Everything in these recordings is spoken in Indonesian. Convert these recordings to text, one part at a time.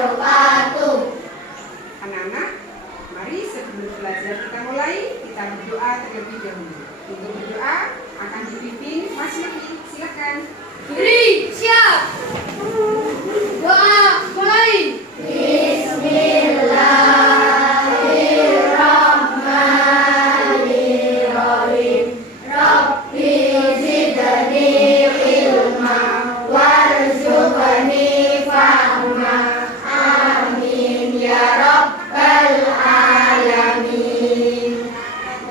wabarakatuh. Anak-anak, mari sebelum belajar kita mulai, kita berdoa terlebih dahulu. Untuk berdoa akan dipimpin Mas Luki. Silakan. Beri, siap. Doa mulai. Bismillahirrahmanirrahim. Rabbi zidni ilma warzuqni fahma. Amin ya rabbal alamin.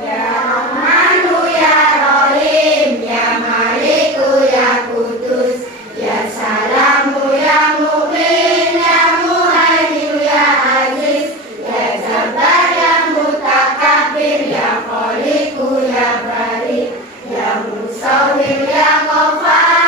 Ya Rahmanu ya Rahim, ya Maliku ya Kudus, ya Salamu ya Mu'min, ya Muhaimin ya Aziz, ya Jabbar ya Mutakabbir, ya Khaliqu ya Bari, ya Musawwir ya Ghaffar,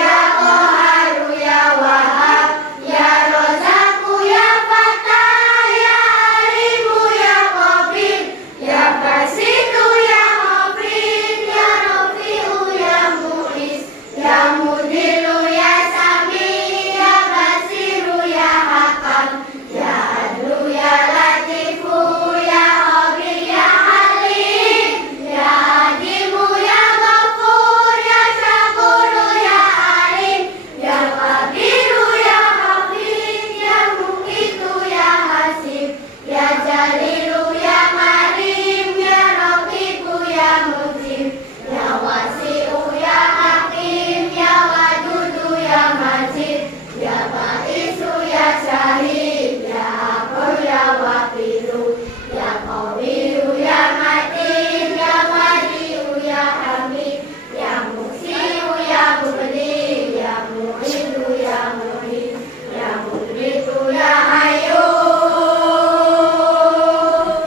ya Qaharu ya Wahhab, ya Razzaqu ya Fattah, ya Alimu ya Qabil, ya Basitu ya Mu'min, ya Rafi'u ya Mu'is, ya Mudilu ya Sami, ya Basiru ya Hakam, ya Adlu ya Latifu, ya Khabir ya Halim, ya Adimu ya Ghafur, ya Syakuru ya Alim, ya Kabiru ya Hafid, ya Muqitu ya Hasib, ya Jalilu ya Karim, ya Raqibu ya Mujib, ya Wasi'u ya Hakim, ya Wadudu ya Majid, ya Ba'isu ya Syahid, ya Akur ya Wakilu, ya Qawiyu ya Matin, ya Wadi'u ya Hamid, ya Musi'u ya Mubli, ya Mu'idu ya Mu'id, ya Mubitu ya Hayyu,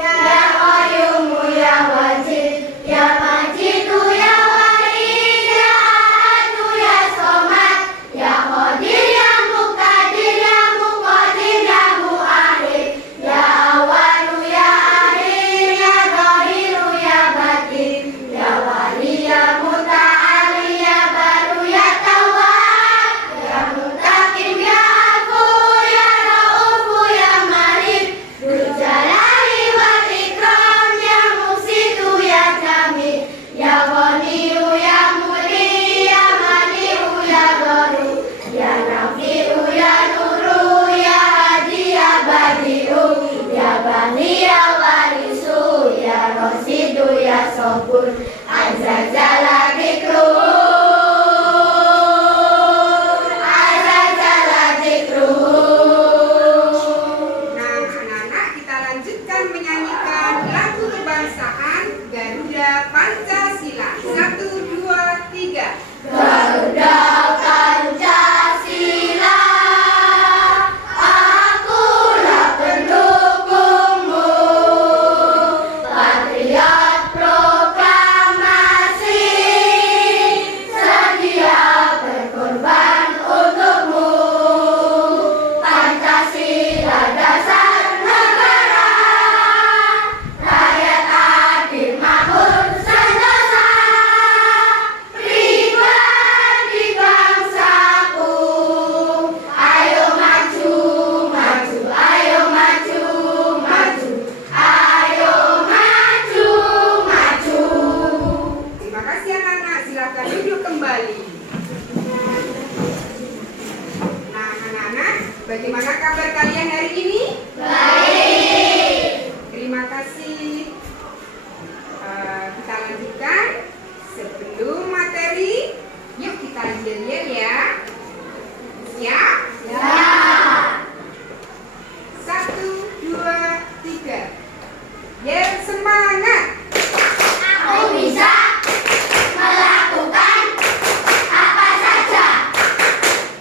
ya Qayyumu ya Wajid, ya Majidu ya Wahid, ya Ahadu ya Somad, ya Qadir ya Muqtadir, ya Muqaddim ya Mu'akhir, ya Awalu ya Akhir, ya Zahiru ya Batin, ya Wali ya Muta'ali, ya Baru ya Tawwab, ya Muntaqim ya Afuw, ya Ra'ufu ya Malik, Dzul Jalali wal Ikram, ya Musitu ya Jamil, ya Ghaniyu ya Muli, ya Mani'u ya Baru, ya Nafi'u ya Nuru, ya Hadi ya Badi'u, ya Bani ya Warisu, ya Rasidu ya Sabur, Azza Jalla Dzikruhu, Azza Jalla Dzikruhu. Nah, anak-anak, kita lanjutkan menyanyikan lagu kebangsaan Garuda Pancasila. 1, 2, 3. Garuda Pancasila, akulah pendukungmu, patriot proklamasi, sedia berkorban untukmu. Pancasila dasar negara, rakyat adil makmur sentosa, pribadi bangsaku. Ayo maju, maju, ayo maju, maju, ayo maju, maju. Terima kasih anak-anak, silakan duduk kembali. Nah, anak-anak, bagaimana kabar kalian hari ini? Baik. Terima kasih. Kita lanjutkan. Sebelum materi, yuk kita yel-yel ya. Siap? Ya. 1, 2, 3. Yel semangat. Aku bisa melakukan apa saja.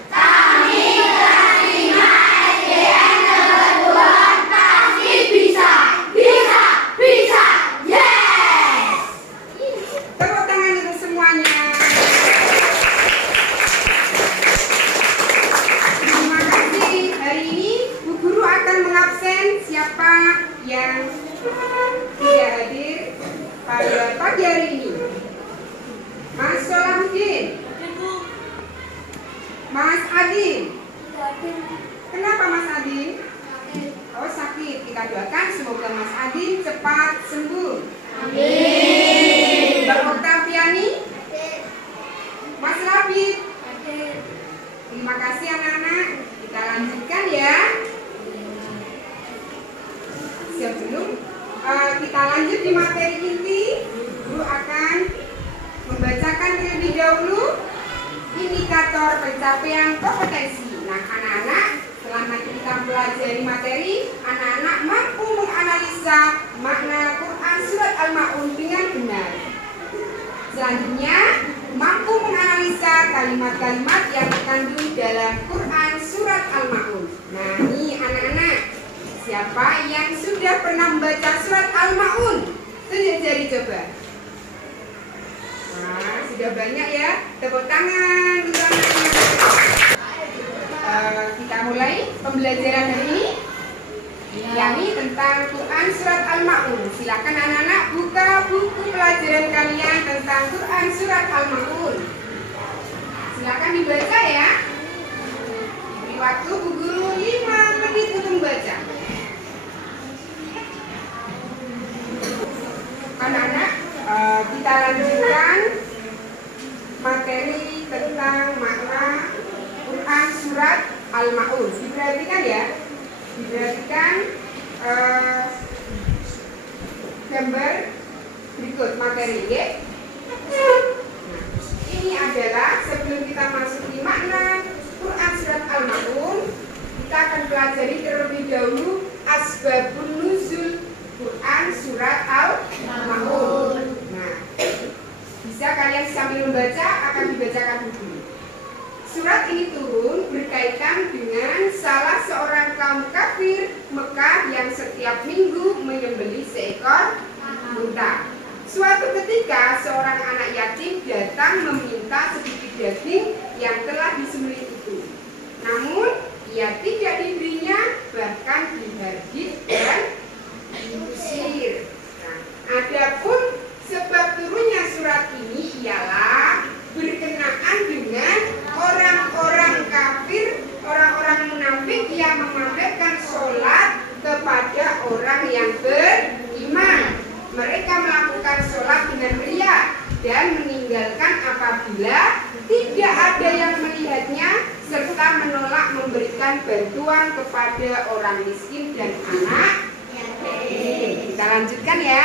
Kami terima SDN Negeri 2 pasti bisa, bisa, bisa. Yes. Tepuk tangan untuk semuanya. Adin? Kenapa Mas Adin? Oh, sakit. Kita doakan semoga Mas Adin cepat sembuh. Amin. Mbak Oktaviani? Mas Labib? Terima kasih anak-anak. Kita lanjutkan ya. Sebelum kita lanjut di materi inti, Guru akan membacakan terlebih dahulu indikator pencapaian kompetensi. Nah, anak-anak, setelah nanti kita pelajari materi, anak-anak mampu menganalisa makna Quran Surat Al-Ma'un dengan benar. Selanjutnya, mampu menganalisa kalimat-kalimat yang terkandung dalam Quran Surat Al-Ma'un. Nah, ini anak-anak, siapa yang sudah pernah membaca Surat Al-Ma'un? Tunjuk jari coba. Wah, sudah banyak ya. Tepuk tangan untuk anak-anak. Kita mulai pembelajaran hari ini, yakni tentang Quran Surat Al-Ma'un. Silakan anak-anak buka buku pelajaran kalian tentang Quran Surat Al-Ma'un. Silakan dibaca ya. Beri waktu Bu Guru 5 menit untuk membaca. Anak-anak, kita lanjutkan materi tentang makna Quran Surat Al-Ma'un. Diperhatikan ya. Diperhatikan gambar berikut materi ya. Nah, ini adalah sebelum kita masuk di makna Quran Surat Al-Ma'un, kita akan pelajari terlebih dahulu asbabun nuzul Quran Surat Al-Ma'un. Nah, bisa kalian sambil membaca akan dibacakan dulu. Surat ini turun berkaitan dengan salah seorang kaum kafir Mekah yang setiap minggu menyembelih seekor unta. Suatu ketika seorang anak yatim datang meminta sedikit daging yang telah disembelih itu. Namun ia tidak diberinya, bahkan dihardit dan diusir. Nah, adapun sebab turunnya surat ini ialah berkenaan dengan orang-orang kafir, orang-orang munafik yang memamerkan sholat kepada orang yang beriman. Mereka melakukan sholat dengan riya dan meninggalkan apabila tidak ada yang melihatnya, serta menolak memberikan bantuan kepada orang miskin dan anak. Kita lanjutkan ya.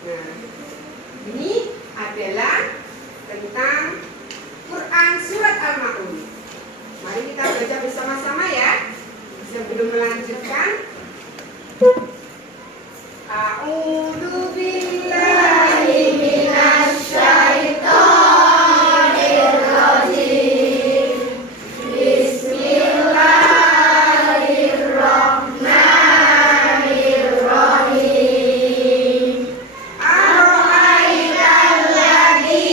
Nah, ini adalah tentang Quran Surat Al-Ma'un. Mari kita baca bersama-sama ya. Sebelum melanjutkan, A'udzu billahi minasy syaithanir rajim. Bismillahirrahmanirrahim. Ara'aital ladzi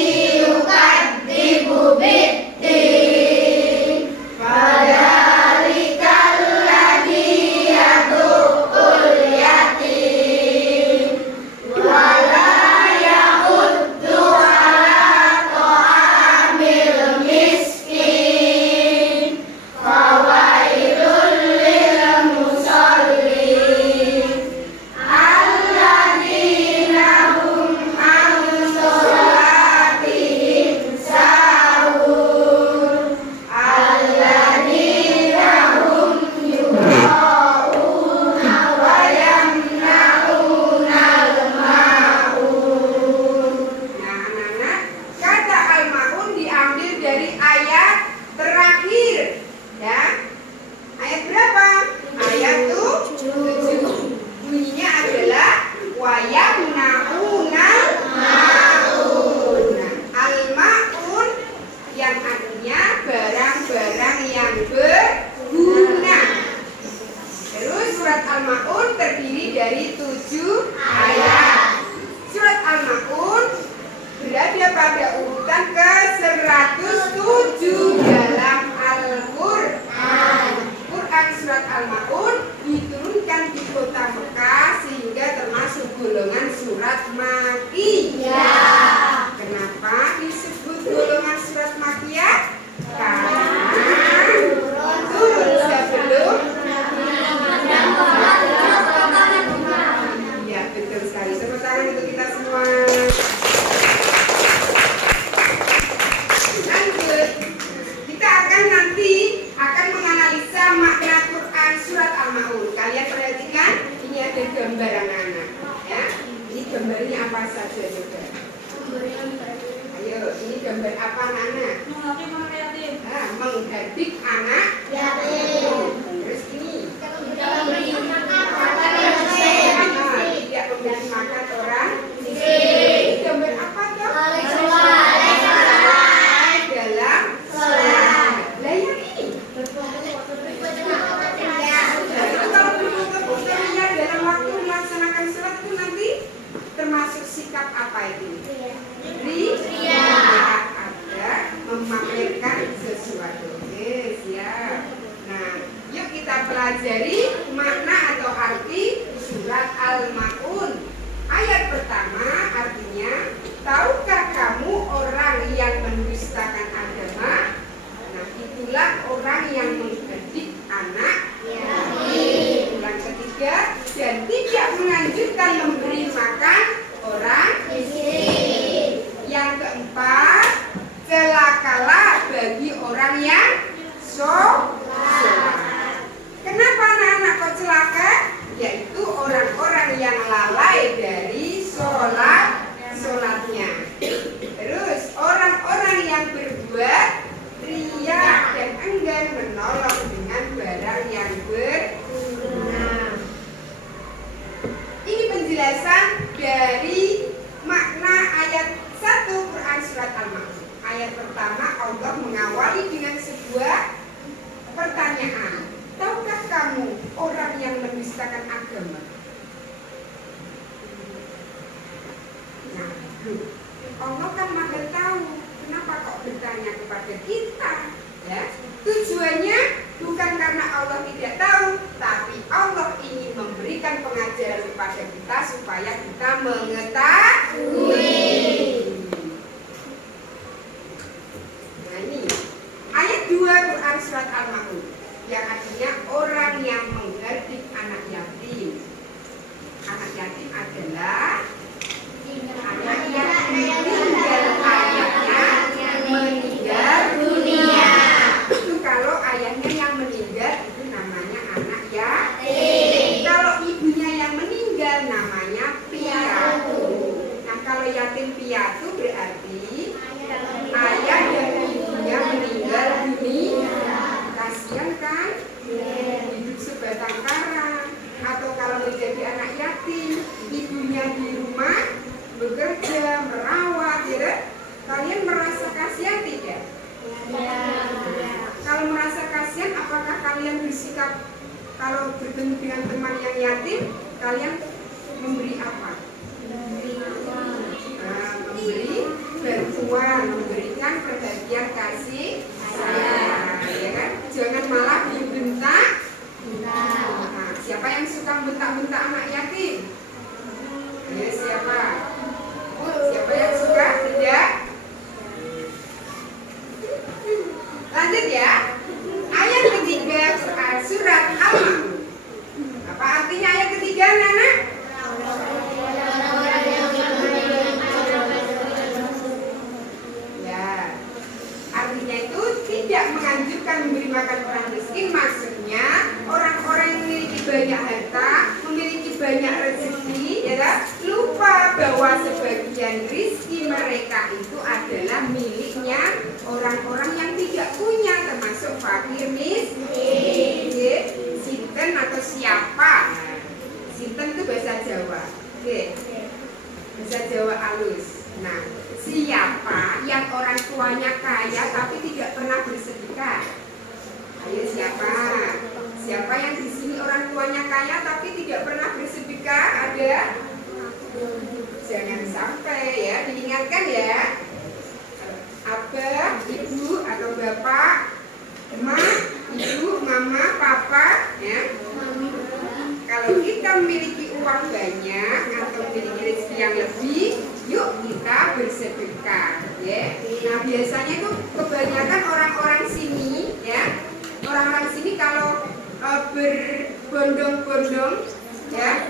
yukadzibu bid-din, fadzalikal ladzi yadu'ul yatim wa la yahuddu ala ta'amil miskin, fawailul lil musallin alladzina hum an sholatihim sahun alladzina hum yura'una wa yamna'unal ma'un. Nah, anak-anak, kata al-ma'un diambil dari ayat terakhir ya. Ayat berapa? Ayat 7. Bunyinya adalah wa yamna'unal ma'un. Nah, al-ma'un yang artinya barang-barang yang berguna. Terus surat Al-Ma'un terdiri dari 7 ayat. Surat Al-Ma'un berada pada urutan ke-107 dalam Al-Quran. Quran Surat Al-Ma'un diturunkan di kota Mekah sehingga termasuk golongan surat Makki. Kenapa disebut golongan surat ada gambar anak-anak. Ya, ini gambarnya apa saja juga? Ayo, ini gambar apa anak-anak? Menghardik anak yatim. Terus ini tidak memberi makan orang miskin. Gambar apa tuh? Dalam sholat. Lah yang ini? Kalau berfoto-fotonya dalam waktu melaksanakan sholat itu nanti termasuk sikap apa itu? Ria. Ada memamerkan sesuatu. Oke, siap. Nah, yuk kita pelajari makna atau arti surat Al-Maun. Ayat pertama artinya, tahukah kamu orang yang mendustakan agama? Nah, itulah orang yang menghardik anak yatim. Yang ketiga, dan tidak menganjurkan memberi makan orang miskin. Yang keempat, celakalah bagi orang yang sholat. Kenapa anak-anak kok celaka? Yaitu orang-orang yang lalai dari sholatnya. Terus orang-orang yang berbuat ria dan enggan menolong dengan barang yang berguna. Ini penjelasan dari makna ayat 1 Quran surat Al-Maun. Ayat pertama Allah mengawali dengan sebuah pertanyaan. Tahukah kamu orang yang mendustakan agama? Nah, Allah kan maha tahu. Kenapa kok bertanya kepada kita? Ya, tujuannya bukan karena Allah tidak tahu, tapi Allah ingin memberikan pengajaran kepada kita supaya kita mengetahui. Nah ini ayat 2 Quran surat Al-Maun yang artinya orang yang menghardik anak yatim. Anak yatim adalah anak yang meninggal ayahnya meninggal dunia. Itu kalau ayahnya yang meninggal itu namanya anak yatim. Kalau ibunya yang meninggal namanya piatu. Nah kalau yatim piatu berarti ayah dan ibunya meninggal dunia. Kasihan kan? Hidup sebatang kara. Atau kalau menjadi anak yatim, ibunya di rumah bekerja, merawat, ya. Kalian merasa kasihan tidak? Ya. Kalau merasa kasihan, apakah kalian bersikap kalau bertemu dengan teman yang yatim, kalian memberi apa? Memberi bantuan, memberikan perhatian kasih sayang, ya kan? Jangan malah dibentak. Nah, siapa yang suka bentak-bentak anak yatim? Ya, siapa? Siapa yang suka? Tidak? Lanjut ya. Ayat ketiga surat Al-Maun. Apa artinya ayat ketiga, Nana? Ya, artinya itu tidak menganjurkan memberi makan orang miskin. Maksudnya orang-orang yang memiliki banyak harta, memiliki banyak rezeki, ya, lupa bahwa sebagian rezeki mereka itu adalah miliknya orang-orang yang tidak punya, termasuk fakir miskin. Sinten atau siapa? Sinten itu bahasa Jawa. Bahasa Jawa halus. Nah, siapa yang orang tuanya kaya tapi tidak pernah bersedekah? Ayo siapa? Siapa yang di sini orang tuanya kaya tapi tidak pernah bersedekah? Ada? Jangan sampai ya, diingatkan ya. Abah, ibu atau bapak, emak, ibu, mama, papa, ya. Kalau kita memiliki uang banyak atau memiliki rezeki yang lebih, yuk kita bersedekah, ya. Nah biasanya itu kebanyakan orang-orang sini, ya, orang-orang sini kalau berbondong-bondong, ya,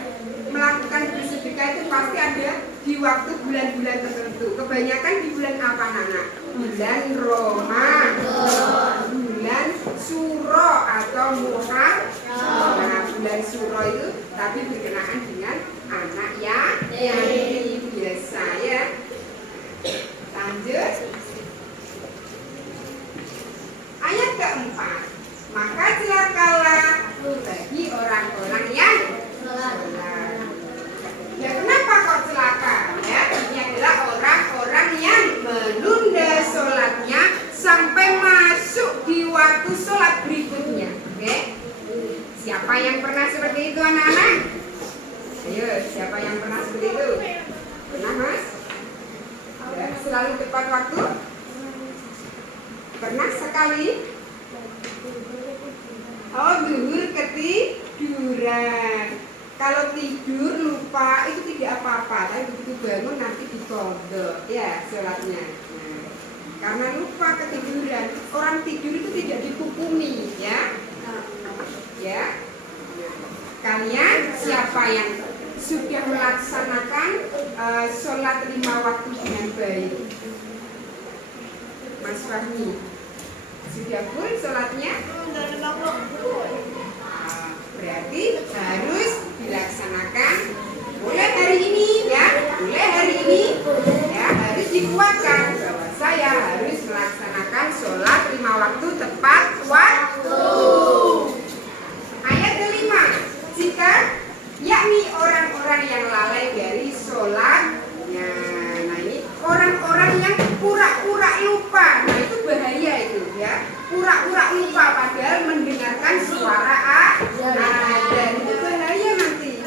melakukan bersedekah itu pasti ada di waktu bulan-bulan tertentu. Kebanyakan di bulan apa, Nana? Bulan Ramadan, bulan Suro atau Muharram. Nah, bulan Suro itu tapi berkenaan dengan anak yatim biasa ya. Lanjut. Ayat keempat. Maka celakalah bagi orang-orang yang sholat. Ya kenapa kok celaka? Ya, ini adalah orang-orang yang menunda sholatnya sampai masuk di waktu sholat berikutnya. Oke? Siapa yang pernah seperti itu anak-anak? Ayo, siapa yang pernah seperti itu? Pernah mas? Ya, selalu tepat waktu? Pernah sekali? Oh, zuhur ketiduran. Kalau tidur lupa itu tidak apa-apa, tapi begitu bangun nanti diqadha ya sholatnya. Nah, karena lupa ketiduran, orang tidur itu tidak dihukumi ya. Ya. Kalian siapa yang sudah melaksanakan sholat 5 waktu dengan baik? Mas Fahmi, sudah full sholatnya? Berarti harus dilaksanakan mulai hari ini ya, mulai hari ini ya, harus dikuatkan bahwa saya harus melaksanakan sholat 5 waktu tepat waktu. Ayat kelima, jika yakni orang-orang yang lalai dari sholatnya. Nah ini orang-orang yang pura-pura lupa. Nah itu bahaya itu ya, pura-pura lupa padahal mendengarkan suara azan. Itu bahaya nanti.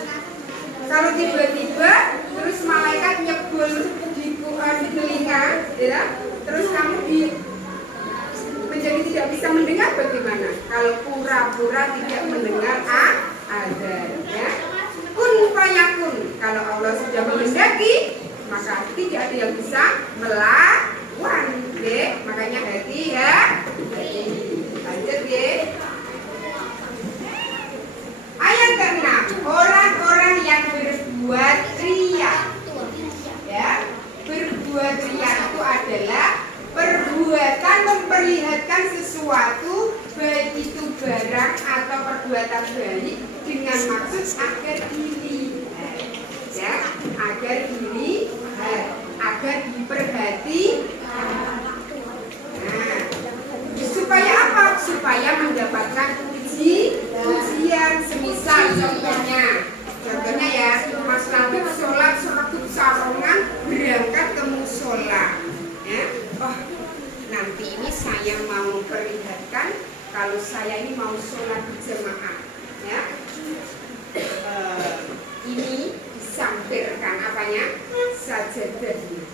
Kalau tiba-tiba terus malaikat nyebul di telinga, ya, terus kamu menjadi tidak bisa mendengar bagaimana? Kalau pura-pura tidak mendengar azan, ya. Kun fayakun. Kalau Allah sudah menghendaki, maka tidak ada yang bisa melawan. Makanya hati ya. Lanjut ya. Ayat ke-6, orang-orang yang berbuat riya. Ya, berbuat riya itu adalah perbuatan memperlihatkan sesuatu, baik itu barang atau perbuatan baik dengan maksud agar diri, ya, agar dilihat, agar diperhatikan. Nah, supaya apa? Supaya mendapatkan ujian. Semisal contohnya ya, Mas Labib sholat sarongan berangkat ke musola. Ya, oh nanti ini saya mau memperlihatkan kalau saya ini mau sholat berjamaah. Ya, ini disampirkan apanya? Sajadahnya.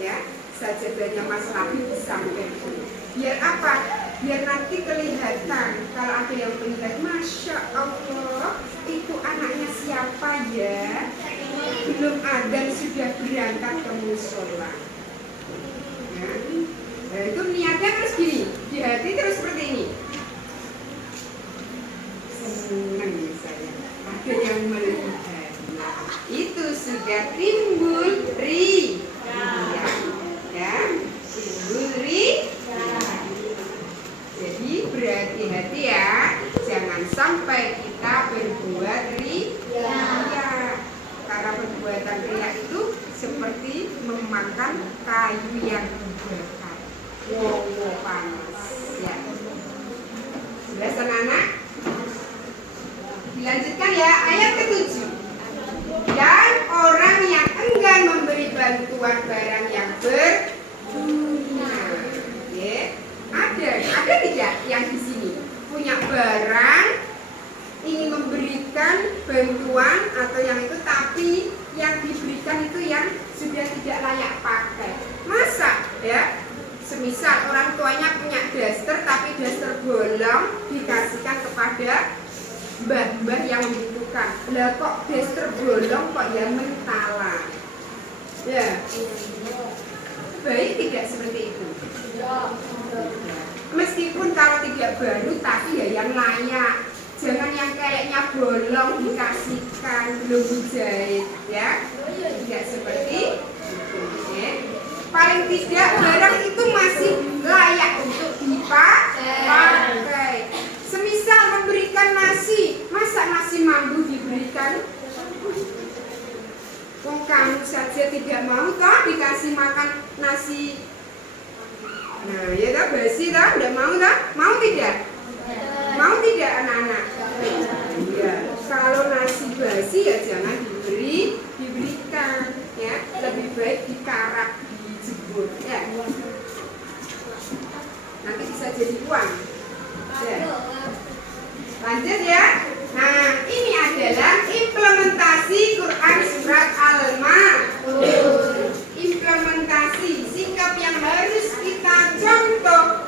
Ya, sajadahnya Mas Labib disampirkan. Biar apa? Biar nanti kelihatan. Kalau ada yang melihat, Masya Allah, itu anaknya siapa ya? Belum adzan sudah berangkat ke musola. Ya. Nah, itu niatnya terus gini, di hati terus seperti ini. Senang ya saya, ada yang melihat. Nah, itu sudah timbul riya. Ya, timbul riya. Jadi berhati-hati ya, jangan sampai kita berbuat riya. Karena perbuatan riya itu seperti memakan kayu yang dibakar. Wow, panas ya. Sudah anak-anak? Dilanjutkan ya, ayat ke-7. Dan orang yang enggan memberi bantuan barang yang berguna. Ya. Ada tidak yang di sini punya barang ingin memberikan bantuan atau yang itu, tapi yang diberikan itu yang sudah tidak layak pakai? Masa ya, semisal orang tuanya punya daster tapi daster bolong dikasihkan kepada mbah-mbah yang membutuhkan. Lah kok daster bolong kok yang mentala? Ya, baik tidak seperti itu. Meskipun kalau tidak baru tapi ya yang layak. Jangan yang kayaknya bolong dikasihkan belum dijahit ya. Tidak seperti itu ya. Paling tidak barang itu masih layak untuk dipakai. Semisal memberikan nasi, masa nasi mambu diberikan saja tidak mau toh dikasih makan nasi. Nah, ya toh basi toh, tidak mau toh? Mau tidak? Mau tidak anak-anak? Iya. Kalau nasi basi ya jangan diberikan, ya. Lebih baik dikarak, dijemur, ya. Nanti bisa jadi uang. Ya. Lanjut ya. Nah, ini adalah implementasi Quran surat Al-Ma'un. Implementasi sikap yang harus kita contoh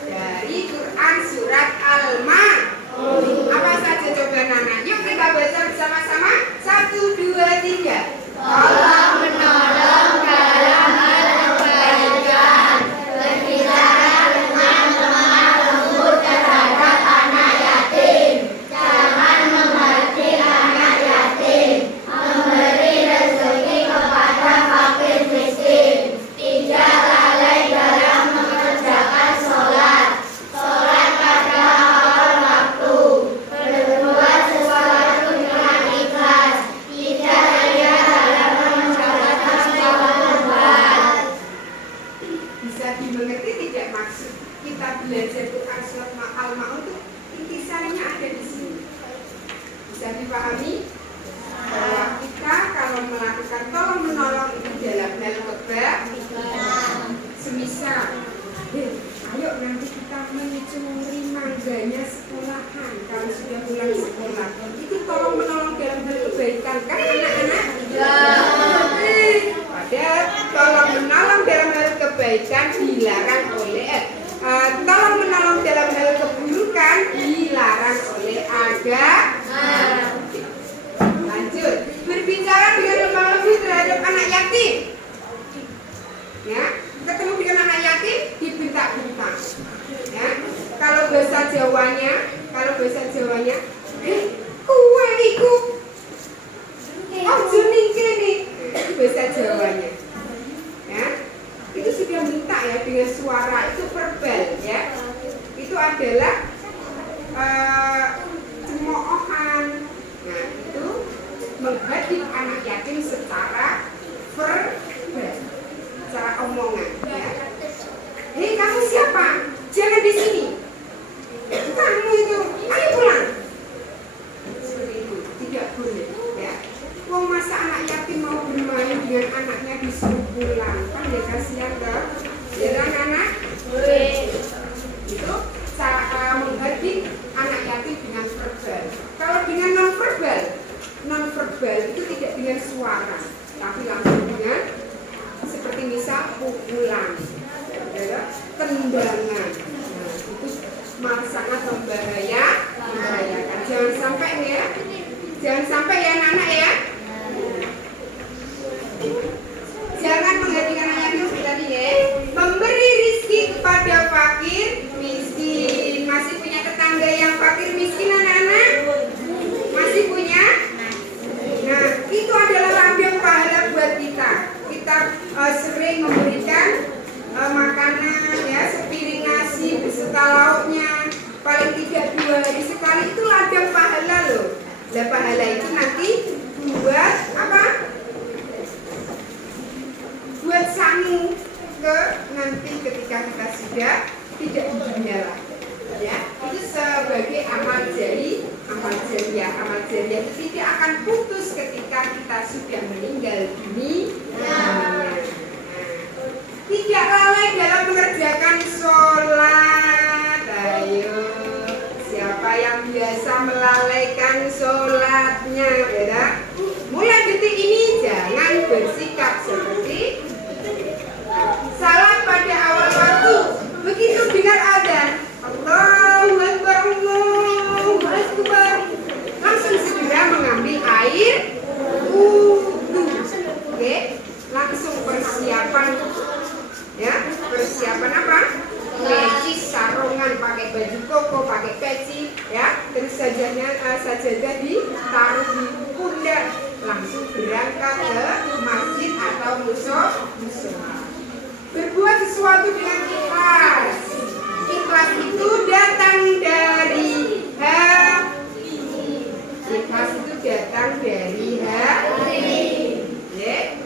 dari Quran surat Al-Ma'un. Apa saja coba Nana? Yuk kita baca bersama-sama. 1, 2, 3. Tolong menolong dalam hal kebaikan, berbicara dengan lemah lembut terhadap anak yatim, jangan mengerti anak yatim, memberi rezeki kepada fakir miskin, tidak lalai dalam mengerjakan sholat pada awal waktu, berbuat sesuatu dengan ikhlas, tidak ria dalam mengerjakan kewajiban. Bisa dimengerti tidak maksud kita belajar Quran surat Al-Ma'un itu intisarinya ada di sini. Bisa dipahami bahwa kita kalau melakukan tolong menolong itu dalam hal kebaikan. Semisal, ayo nanti kita mencuri mangganya sekolahan kalau sudah pulang sekolah. Itu tolong menolong dalam hal kebaikan kan anak-anak? Padahal tolong menolong dalam hal kebaikan dilarang oleh tolong menolong dalam hal keburukan dilarang oleh agama. Lanjut, berbicara dengan lemah lembut terhadap anak yatim. Ya, ketemu dengan anak yatim dibentak-bentak. Ya, kalau bahasa Jawanya, kuwe iku ojo ning kene. Itu bahasa Jawanya. Ya, itu sudah minta ya dengan suara itu verbal ya. Itu adalah cemoohan. Nah, itu menghadik anak yatim secara verbal, secara omongan ya. Hei kamu siapa? Jangan di sini. Kamu itu, ayo pulang. Seperti itu, tidak boleh ya. Wong masa anak yatim mau bermain dengan anaknya disuruh pulang, kan ya kasihan toh. Ya kan anak? Itu cara menghadik anak yatim dengan verbal. Kalau dengan non-verbal itu tidak dengan suara, tapi langsung dengan seperti misal pukulan, ya, tendangan. Nah, itu sangat membahayakan. Jangan sampai ya anak-anak ya. Jangan menghadikan anak yatim seperti tadi ya. Memberi rizki kepada fakir miskin. Masih punya tetangga yang fakir miskin anak-anak? Masih punya? Nah, itu adalah ladang pahala buat kita. Kita sering memberikan makanan ya, sepiring nasi beserta lauknya, paling tidak 2 hari sekali, itu ladang pahala loh. Nah, pahala itu nanti buat apa? Buat sangu ke nanti ketika kita sudah tidak di dunia lah. Ya, itu sebagai amal jariah itu tidak akan putus ketika kita sudah meninggal dunia. Tidak lalai dalam mengerjakan sholat. Ayo, siapa yang biasa melalaikan sholatnya, ya? Mulai detik ini jangan bersikap seperti salat pada awal waktu. Begitu dengar adzan, Allahu Akbar, Allahu Akbar, langsung segera mengambil air wudu. Oke, langsung persiapan ya, persiapan apa? Peci, sarungan, pakai baju koko, pakai peci ya, terus sajadah ditaruh di pundak, langsung berangkat ke masjid atau musola. Berbuat sesuatu dengan ikhlas. Ikhlas itu datang dari hati. Ikhlas itu datang dari hati. Ya.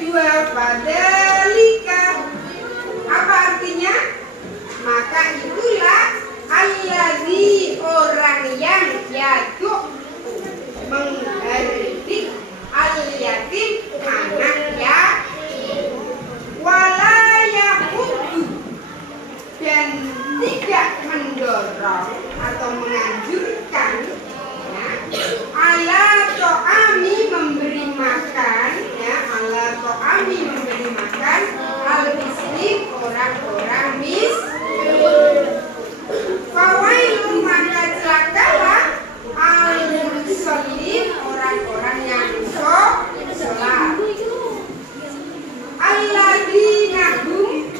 kedua fadalika. Apa artinya? Maka itulah alladzi orang yang yadu menghardik al-yatim anak yatim wala yahudu dan tidak mendorong atau menganjurkan ya, ala to'ami memberi makan ya, ala to'ami memberi makan al-miskin orang-orang miskin. Fawailun maka celakalah al-musallin orang-orang yang sholat. Alladzina hum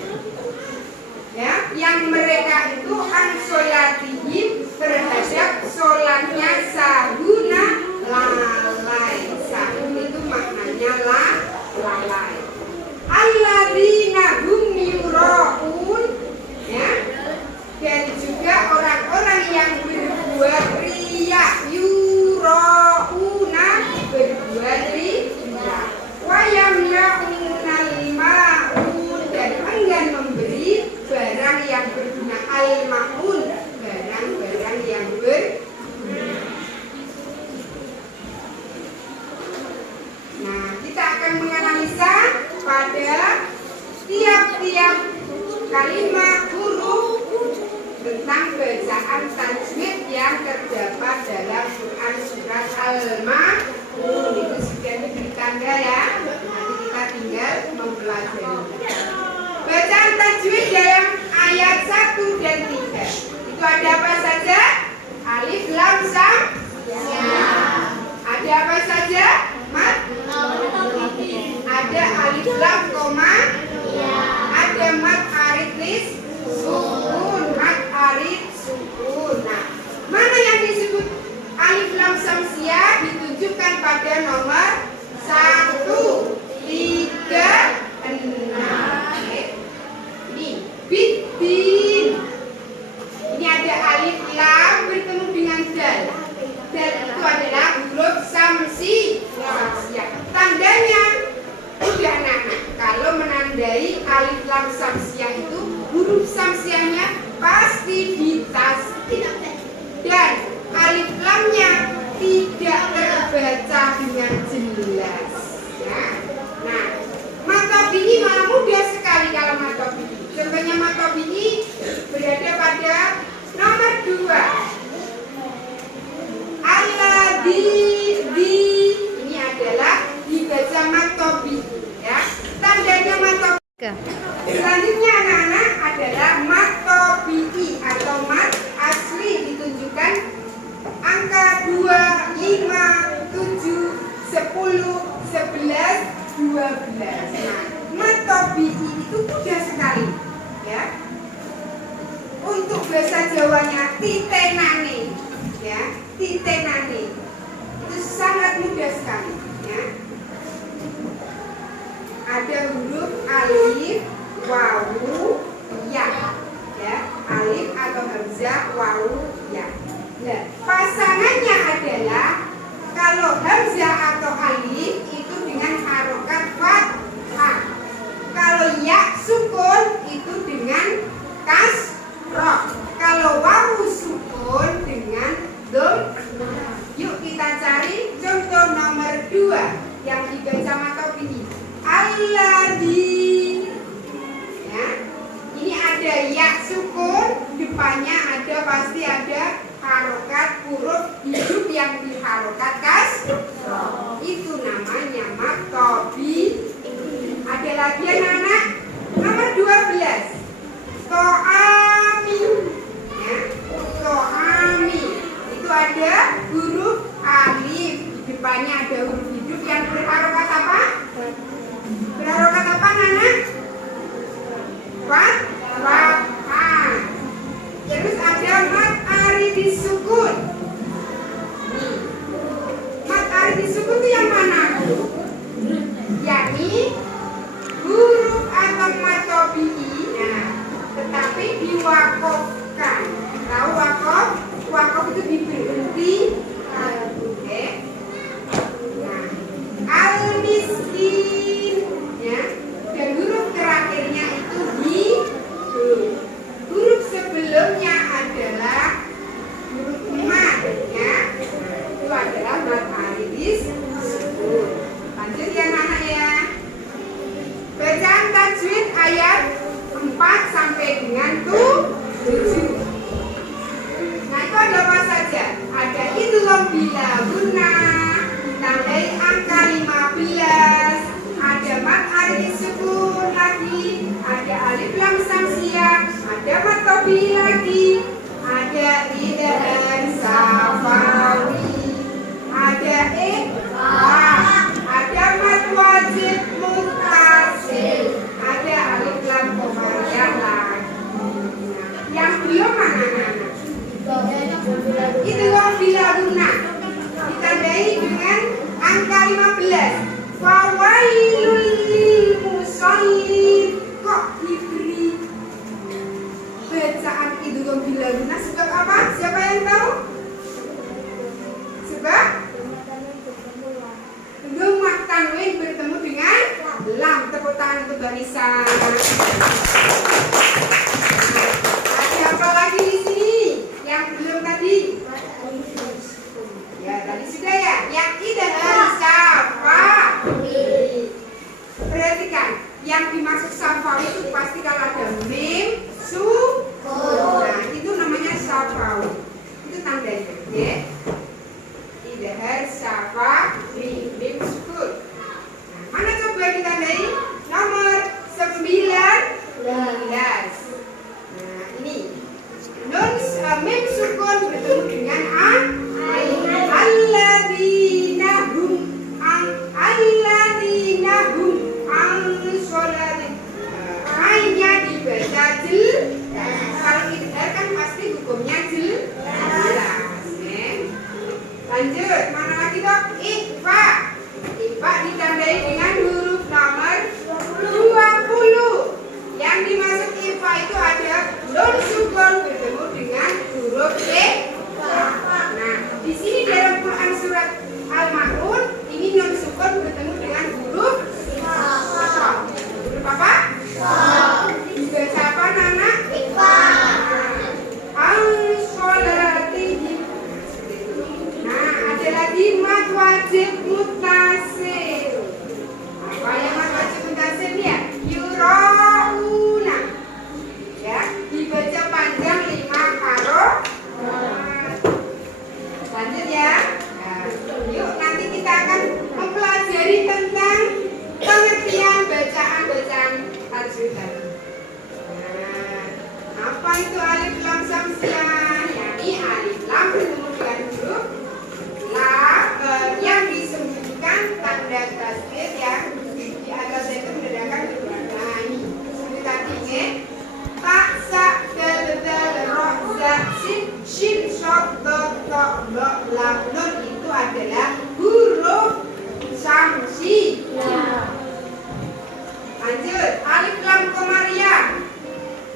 ya, yang mereka itu an sholatihim terhadap sholatnya sahuna lalai. Sahun itu maknanya lalai. Alladzina hum yura'un ya, dan juga orang-orang yang berbuat riya, yura'una berbuat riya, wa yamna'unal ma'un dan enggan memberi barang yang berguna, al-ma'un barang-barang yang berguna. Nah, kita akan menganalisa pada tiap-tiap kalimat huruf tentang bacaan tajwid yang terdapat dalam Quran surat Al-Ma'un. Itu sudah diberi tanda ya. Nanti kita tinggal mempelajari. Bacaan tajwid dalam ayat 1 dan 3 itu ada apa saja? Alif, lam, sam, ya. Ada apa saja? Mat, ada alif, lam, koma, ya. Ada mat, aritlis, sukun, mat, arit, sukun. Nah, mana yang disebut alif, lam, sam, ya ditunjukkan pada nomor 1, 3, 6. Ini bidin. Ini ada alif lam bertemu dengan dal. Dal itu adalah huruf samsiyah. Tandanya udah anak-anak. Kalau menandai alif lam samsiyah itu huruf samsiyahnya pasti ditasdid. Dan alif lamnya tidak terbaca dengan jelas. Ya. Nah, matobi'i malah mudah sekali kalau matobi'i. Contohnya matobi'i berada pada nomor 2. Alladzi ini adalah dibaca matobi'i ya. Tandanya matobi'i. Selanjutnya anak-anak adalah matobi'i atau mat asli ditunjukkan angka 2, 5, 7, 10, 11, 12. Nah, matobi'i itu mudah sekali ya. Untuk bahasa Jawanya titenane ya, titenane itu sangat mudah sekali ya. Ada huruf alif, wawu, ya ya, alif atau hamzah, wawu, ya. Nah, pasangannya adalah kalau hamzah atau alif itu dengan harokat fathah. Kalau ya sukun itu dengan kasroh. Kalau wawu sukun dengan dom. Yuk kita cari contoh nomor 2 yang dibaca matobi'i. Alladzi. Ya. Ini ada ya sukun, depannya ada pasti ada harokat huruf hidup yang diharokat kasroh. Itu namanya matobi'i. Ada lagi anak-anak nomor 12 to'ami ya, to'ami itu ada huruf alif, depannya ada huruf hidup yang berharokat apa? Berharokat apa anak? Fathah. Terus ada mat aridis sukun. Mat aridis sukun itu yang mana? Yakni huruf atau matobi'i, nah, tetapi diwakofkan. Tahu wakof? Wakof itu diberhenti. Oke. Nah, al-miskin Bilaguna, tandai angka 15. Ada mat arti sukun lagi, ada alif lam samsiah, ada mat tobi lagi, ada idhar safawi, ada ada mat wajib muttasil, ada alif lam qamariyah lagi. Yang belum mana anak? Itu bilaguna ditandai dengan angka 15. Fawailul lil musallin. Kok diberi bacaan idgham bilaguna sebab apa? Siapa yang tahu? Sebab lemah tanwin bertemu dengan lam. Tepuk tangan untuk Banisa. Ada apa lagi di sini yang belum tadi? Ya tadi sudah ya. Yang idgham safawi. Perhatikan, yang dimaksud safawi itu pasti kalau ada mim, sukun. Nah itu namanya safawi. Itu tandanya, ya. Idgham safawi, mim sukun. Nah, mana coba ditandai? Nomor 19. Nah ini nun mim sukun bertemu dengan alladzina hum alladzina hum an-sholatin. Ainnya dibaca jelas. Kalau idgham kan pasti hukumnya jelas. Lanjut, mana lagi dok? Ikhfa. Ikhfa ditandai dengan huruf nomor 20. Yang dimaksud ikhfa itu ada nun sukun bertemu dengan huruf Nah, di sini dalam Quran surat Al-Ma'un ini nun sukun bertemu dengan huruf huruf apa? Dibaca apa Nana? Al-sholatihim. Nah, ada lagi mat wajib muttasil. Apa yang mat wajib muttasil ya? Yurauna. Ya, dibaca panjang 5 harokat. Lanjut ya. Nah, yuk nanti kita akan mempelajari tentang pengertian bacaan-bacaan tajwid tadi. Nah, apa itu alif lam samsiah? Yani alif lam bertemu dengan huruf lam yang disembunyikan tanda tasdid yang di atas itu menandakan huruf. Nah ini seperti tadi ya. Ta, sa, dal, dal, ro, za, sin, shin, shod, do, to, lo, lam, nun itu adalah huruf samsi. Lanjut, alif lam qamariyah.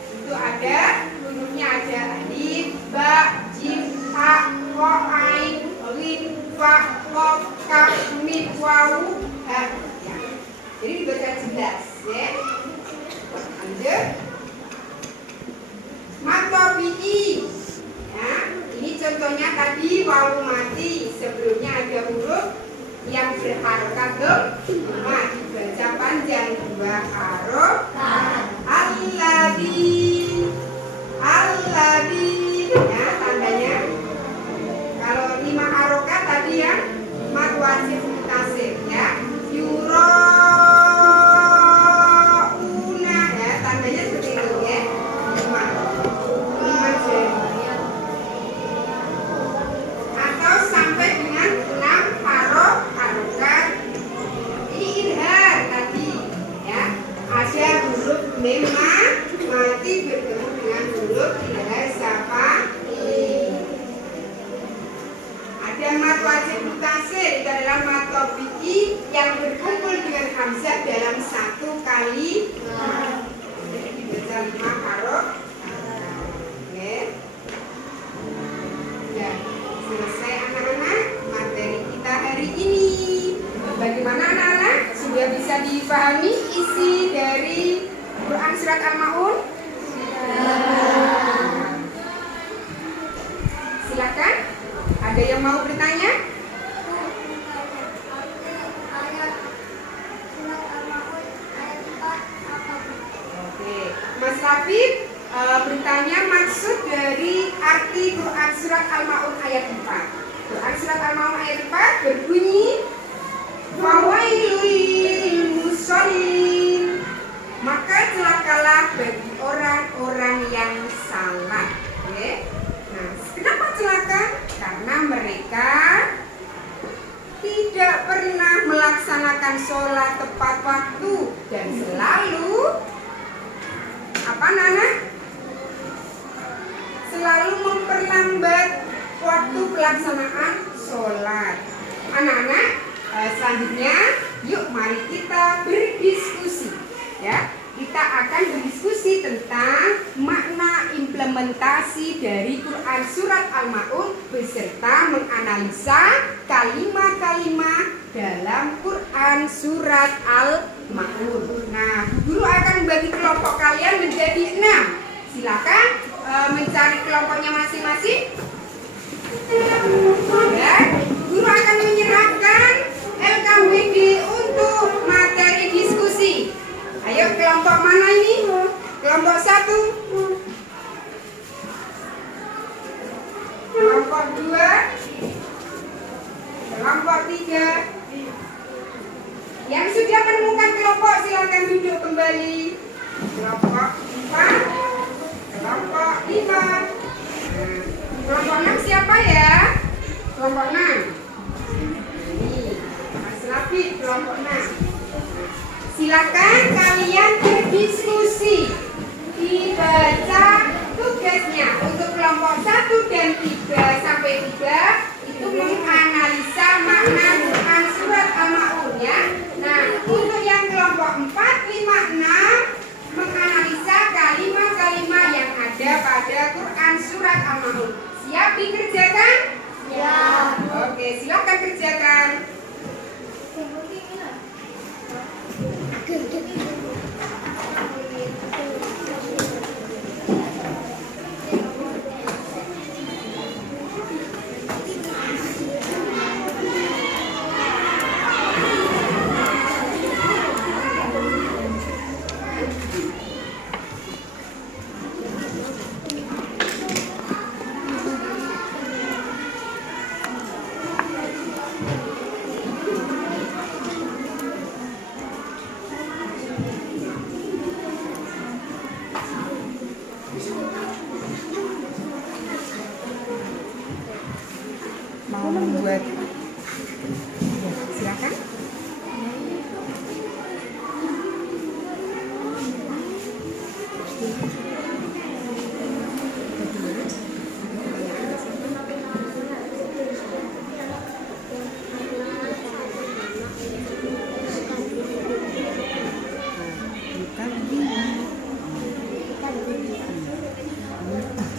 Itu ada hurufnya ada alif, ba, jim, ha, ro, ain, rin, fa, qaf, kaf, mim, wawu, ha. Ya. Jadi dibaca jelas ya. Lanjut. Matobi'i. Ya, ini contohnya tadi wawu mati. Sebelumnya ada huruf yang berharokat doma dibaca panjang 2 harokat. Alladzi. Ya tandanya. Kalau 5 harokat tadi ya mat wajib muttasil ya. Yurauna ya tandanya seperti itu ya. 5 jari. Atau sampai dengan 6 harokat. Ini idgham tadi ya. Ada huruf mim mati bertemu dengan huruf idgham safawi. Ada mat wajib muttasil itu adalah mat tobi'i yang berkumpul dengan hamzah dalam satu kali. Jadi dibaca 5 harokat. Oke. Ya, selesai anak-anak materi kita hari ini. Bagaimana anak-anak? Sudah bisa dipahami isi dari Quran surat Al-Ma'un? Silakan. Ada yang mau bertanya? Oke, Mas Rafif bertanya maksud dari arti Quran surat Al-Ma'un ayat 4. Quran surat Al-Maun ayat 4 berbunyi, fawailul lil musholin. Maka celakalah bagi orang-orang yang salat. Oke. Nah, kenapa celaka? Karena mereka tidak pernah melaksanakan sholat tepat waktu dan selalu apa Nana? Selalu memperlambat waktu pelaksanaan sholat. Anak-anak, selanjutnya yuk mari kita berdiskusi ya. Kita akan berdiskusi tentang makna implementasi dari Quran Surat Al-Maun beserta menganalisa kalimat-kalimat dalam Quran Surat Al-Maun. Nah, guru akan membagi kelompok kalian menjadi 6. Silakan mencari kelompoknya masing-masing. Ya, guru akan menyerahkan LKWD untuk materi diskusi. Ayo, kelompok mana ini? Kelompok 1, kelompok 2, kelompok 3. Yang sudah menemukan kelompok silakan duduk kembali. Kelompok 4, kelompok 5. Kelompok 6 siapa ya? Kelompok 6. Ini Mas Rafi, kelompok 6. Silakan kalian berdiskusi. Dibaca tugasnya untuk kelompok 1 dan 3 sampai 3 itu menganalisa makna Quran Surat Al-Maun ya. Nah, untuk yang kelompok 4, 5, 6 menganalisa kalimat-kalimat yang ada pada Quran Surat Al-Maun. Siap dikerjakan? Ya. Oke, silakan kerjakan. Mau membuat ya, silakan.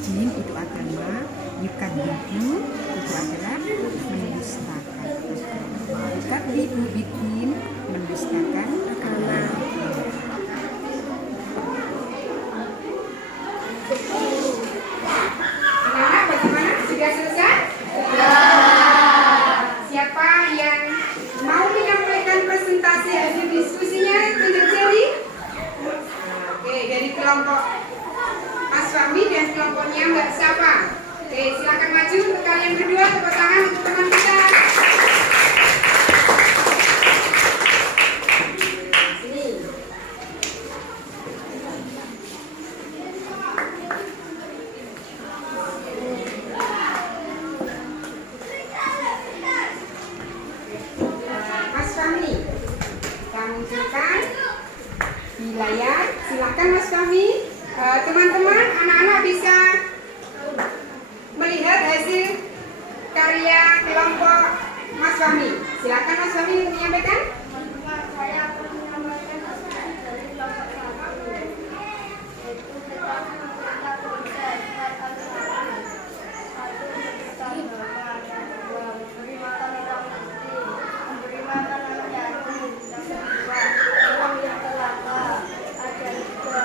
Jin itu agama, yukan bidu itu adalah mendustakan. Yukan bidu bikin mendustakan agama. Anak-anak bagaimana? Sudah selesai? Siapa yang mau menyampaikan presentasi hasil diskusinya tunjuk jari? Oke, dari kelompok Mas Fahmi dan kelompoknya Mbak Safa. Oke, silakan maju untuk kalian berdua. Tepuk tangan untuk teman kita. Sini. Mas Fahmi, kita munculkan di layar. Silakan Mas Fahmi. Teman-teman, anak-anak bisa melihat hasil karya kelompok Mas Fahmi. Silakan Mas Fahmi menyampaikan. Saya akan menyampaikan hasil dari kelompok 1, yaitu kita menggunakan konsep Al-Quran. 1. Kita berdoa. 2. Memberi makan orang miskin. Memberi makan anak yatim. Yang kedua, orang yang celaka. Ada 3.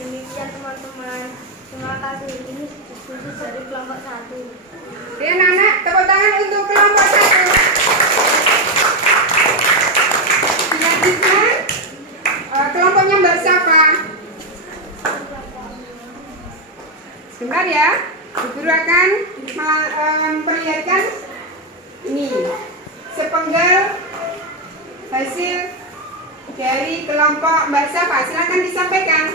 Demikian teman-teman, terima kasih. Ini diskusi memperlihatkan ini sepenggal hasil dari kelompok Mbak Safa. Silakan disampaikan.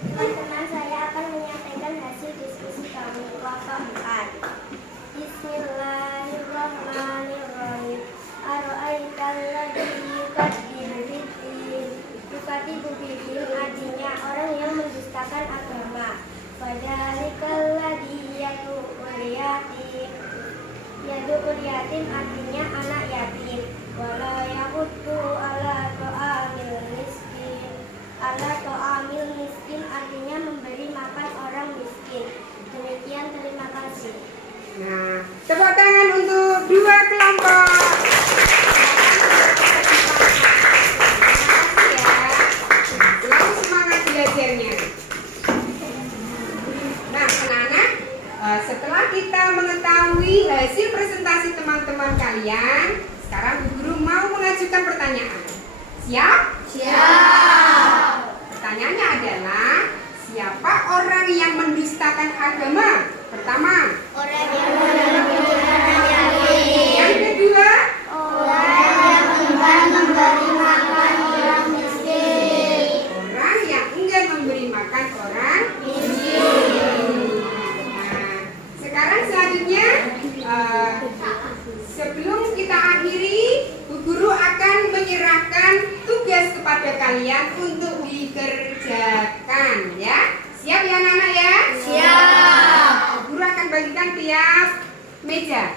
Teman-teman, saya akan menyampaikan hasil diskusi kami kelompok 4. Bismillahirrahmanirrahim. Aro'aital ladzi yukadzibu biddin. Yukadzibu biddin artinya orang yang mendustakan agama. Fadzalikal ladzi yadu'ul yatim artinya anak yatim. Wala yahuddu ala ta'amil miskin. Ala ta'amil miskin artinya memberi makan orang miskin. Demikian, terima kasih. Nah, tepuk tangan untuk dua kelompok. Selalu semangat belajarnya. Nah, anak-anak, setelah kita mengetahui hasil presentasi teman-teman kalian, sekarang Bu Guru mau mengajukan pertanyaan. Siap? Siap. Pertanyaannya adalah, siapa orang yang mendustakan agama? Pertama. Orang yang mendustakan yatim. Yang kedua. Orang yang enggan memberi makan orang miskin. Orang yang enggan memberi makan orang Miskin. Nah, sekarang selanjutnya sebelum kita akhiri, Bu Guru akan menyerahkan tugas kepada kalian untuk dikerjakan, ya. Siap ya anak-anak ya? Siap. Bu Guru akan bagikan tiap meja.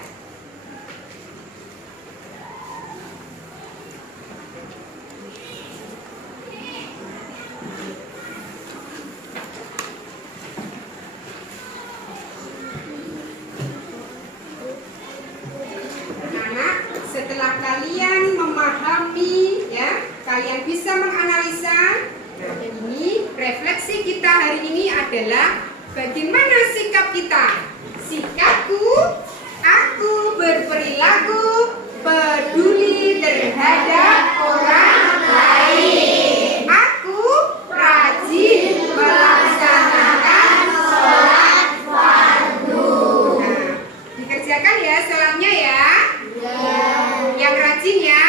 Anak, setelah kalian memahami, ya, kalian bisa menganalisa. Nah, ini refleksi kita hari ini adalah bagaimana sikap kita. Sikapku, aku berperilaku peduli terhadap orang lain. Aku rajin melaksanakan sholat fardu. Nah, dikerjakan ya sholatnya ya. Yang rajin ya.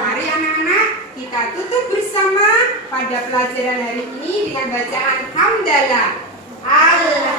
Mari anak-anak, kita tutup bersama pada pelajaran hari ini dengan bacaan hamdalah. Allah